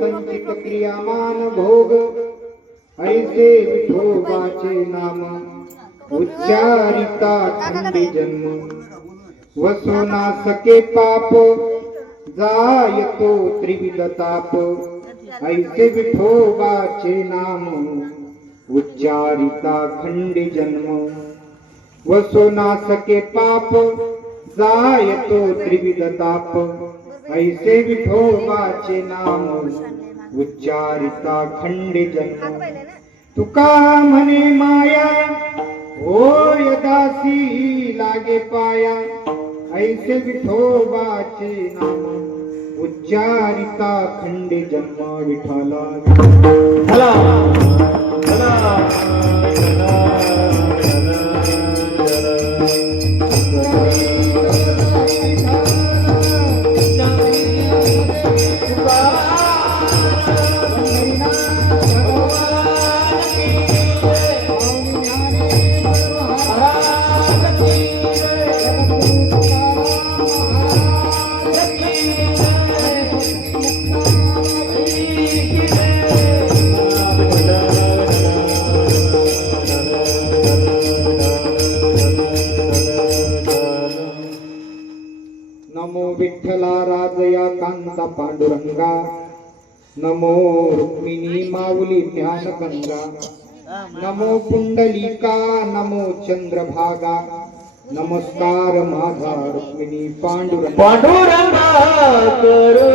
संचित क्रियामान भोग ऐसे विठोबाचे नाम उच्चारिता खंडी जन्म वसोना सके पाप जायतो त्रिविध ताप ऐसे विठोबाचे नाम उच्चारिता खंडी जन्म वसोना सके पाप जायतो त्रिविध ताप ऐसे विठोबाचे नाम उच्चारिता खंडी जन्म तुका म्हणे माया होय दासी लागे पाया ऐसे विठोबाचे नाम उच्चारिता खंडी जन्म विठ्ठला भला भला नमो विठ्ठला राजया कांता पांडुरंगा नमो रुक्मिणी माऊली ज्ञानगंगा नमो पुंडलिका नमो चंद्रभागा नमस्कार माझा रुक्मिणी पांडुरंगा पांडुरंगा करो